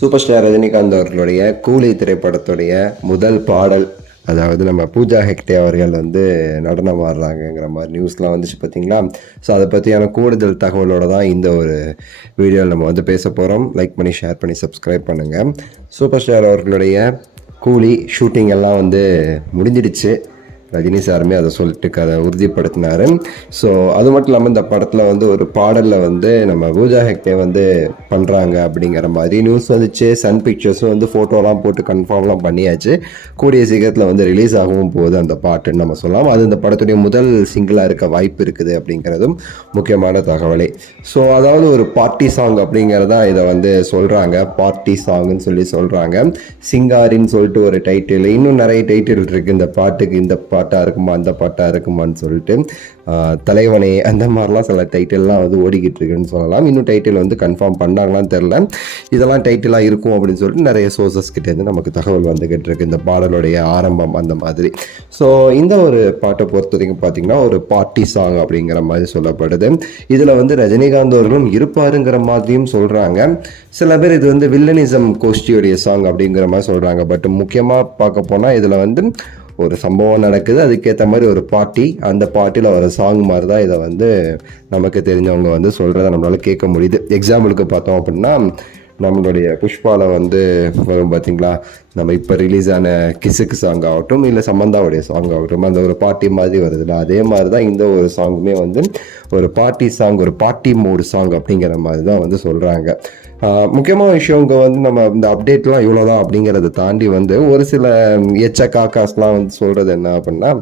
Super star Rajinikanth அவர்களுடைய கூலி திரைப்படத்துடைய முதல் பாடல், அதாவது நம்ம பூஜா ஹெக்டே அவர்கள் வந்து நடனம் ஆடுறாங்கங்கிற மாதிரி நியூஸ்லாம் வந்துச்சு பார்த்தீங்களா. ஸோ அதை பற்றியான கூடுதல் தகவலோடு தான் இந்த ஒரு வீடியோவில் நம்ம வந்து பேச போகிறோம். லைக் பண்ணி ஷேர் பண்ணி சப்ஸ்கிரைப் பண்ணுங்கள். சூப்பர் ஸ்டார் அவர்களுடைய கூலி ஷூட்டிங் எல்லாம் வந்து முடிஞ்சிடுச்சு. ரஜினி சாருமே அதை சொல்லிட்டு அதை உறுதிப்படுத்தினார். ஸோ அது மட்டும் இல்லாமல் இந்த படத்தில் வந்து ஒரு பாடலில் வந்து நம்ம பூஜா ஹெக்டே வந்து பண்ணுறாங்க அப்படிங்கிற மாதிரி நியூஸ் வந்துச்சு. சன் பிக்சர்ஸும் வந்து ஃபோட்டோலாம் போட்டு கன்ஃபார்ம்லாம் பண்ணியாச்சு. கூடிய சீக்கிரத்தில் வந்து ரிலீஸ் ஆகவும் போகுது அந்த பாட்டுன்னு நம்ம சொல்லலாம். அது இந்த படத்துடைய முதல் சிங்கிளாக இருக்க வாய்ப்பு இருக்குது அப்படிங்கிறதும் முக்கியமான தகவலே. ஸோ அதாவது ஒரு பார்ட்டி சாங் அப்படிங்கிறதா இதை வந்து சொல்கிறாங்க. பார்ட்டி சாங்குன்னு சொல்லி சொல்கிறாங்க. சிங்காரின்னு சொல்லிட்டு ஒரு டைட்டில், இன்னும் நிறைய டைட்டில் இருக்குது இந்த பாட்டுக்கு. இந்த பாட்டாக இருக்குமா அந்த பாட்டாக இருக்குமான்னு சொல்லிட்டு தலைவனே அந்த மாதிரிலாம் சில டைட்டில்லாம் வந்து ஓடிக்கிட்டு இருக்குன்னு சொல்லலாம். இன்னும் டைட்டில் வந்து கன்ஃபார்ம் பண்ணாங்களான்னு தெரில. இதெல்லாம் டைட்டிலாக இருக்கும் அப்படின்னு சொல்லிட்டு நிறைய சோர்சஸ் கிட்டேருந்து நமக்கு தகவல் வந்துக்கிட்டு இருக்கு, இந்த பாடலுடைய ஆரம்பம் அந்த மாதிரி. ஸோ இந்த ஒரு பாட்டை பொறுத்த வரைக்கும் பார்த்தீங்கன்னா ஒரு பார்ட்டி சாங் அப்படிங்கிற மாதிரி சொல்லப்படுது. இதில் வந்து ரஜினிகாந்த் அவர்களும் இருப்பாருங்கிற மாதிரியும் சொல்கிறாங்க. சில பேர் இது வந்து வில்லனிசம் கோஷ்டியோடைய சாங் அப்படிங்கிற மாதிரி சொல்கிறாங்க. பட் முக்கியமாக பார்க்க போனால் இதில் வந்து ஒரு சம்பவம் நடக்குது, அதுக்கேற்ற மாதிரி ஒரு பார்ட்டி, அந்த பார்ட்டியில் ஒரு சாங் மாதிரி தான் இதை வந்து நமக்கு தெரிஞ்சவங்க வந்து சொல்கிறத நம்மளால் கேட்க முடியுது. எக்ஸாம்பிளுக்கு பார்த்தோம் அப்படின்னா நம்மளுடைய புஷ்பாவில் வந்து வரும் பார்த்தீங்களா, நம்ம இப்போ ரிலீஸ் ஆன கிசுக்கு சாங் ஆகட்டும் இல்லை சமந்தாவுடைய சாங் ஆகட்டும், அந்த ஒரு பார்ட்டி மாதிரி வருதுல்ல, அதே மாதிரி தான் இந்த ஒரு சாங்குமே வந்து ஒரு பார்ட்டி சாங், ஒரு பார்ட்டி மோடு சாங் அப்படிங்கிற மாதிரி தான் வந்து சொல்கிறாங்க. முக்கியமான விஷயம் இங்கே வந்து நம்ம இந்த அப்டேட்லாம் இவ்வளோதான் அப்படிங்கிறத தாண்டி வந்து ஒரு சில எச்ச காக்காஸ்லாம் வந்து சொல்கிறது என்ன அப்படின்னா,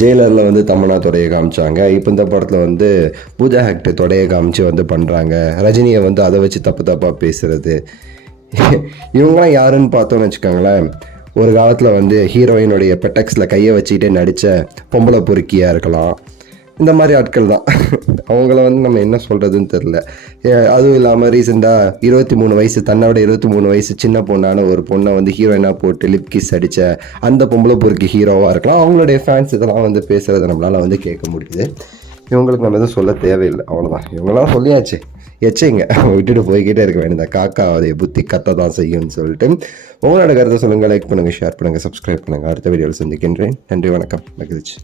ஜெயிலரில் வந்து தமன்னா தொடையை காமிச்சாங்க, இப்போ இந்த படத்தில் வந்து பூஜா ஹெக்டே தொடையை காமிச்சு வந்து பண்ணுறாங்க, ரஜினியை வந்து அதை வச்சு தப்பு தப்பாக பேசுகிறது. இவங்களாம் யாருன்னு பார்த்தோன்னு வச்சுக்கோங்களேன், ஒரு காலத்தில் வந்து ஹீரோயினுடைய பெட்டக்ஸில் கையை வச்சுக்கிட்டே நடித்த பொம்பளை பொறுக்கியாக இருக்கலாம். இந்த மாதிரி ஆட்கள் தான். அவங்கள வந்து நம்ம என்ன சொல்கிறதுன்னு தெரில. அதுவும் இல்லாமல் ரீசெண்டாக 23 வயசு, தன்னோட 23 வயசு சின்ன பொண்ணான ஒரு பொண்ணை வந்து ஹீரோயினாக போட்டு லிப் கிஸ் அடித்த அந்த பொம்பளை பொறுக்கி ஹீரோவாக இருக்கலாம். அவங்களுடைய ஃபேன்ஸ் இதெல்லாம் வந்து பேசுகிறத நம்மளால் வந்து கேட்க முடியுது. இவங்களுக்கு நம்ம எதுவும் சொல்ல தேவையில்லை, அவ்வளோதான். இவங்களாம் சொல்லியாச்சு, எச்சைங்க விட்டுட்டு போய்கிட்டே இருக்க வேண்டியது. காக்கா அதை புத்தி கத்த தான் செய்யும்னு சொல்லிட்டு உங்களோட கருத்தை சொல்லுங்கள். லைக் பண்ணுங்கள், ஷேர் பண்ணுங்கள், சப்ஸ்கிரைப் பண்ணுங்கள். அடுத்த வீடியோவில் சந்திக்கின்றேன். நன்றி, வணக்கம், மகிழ்ச்சி.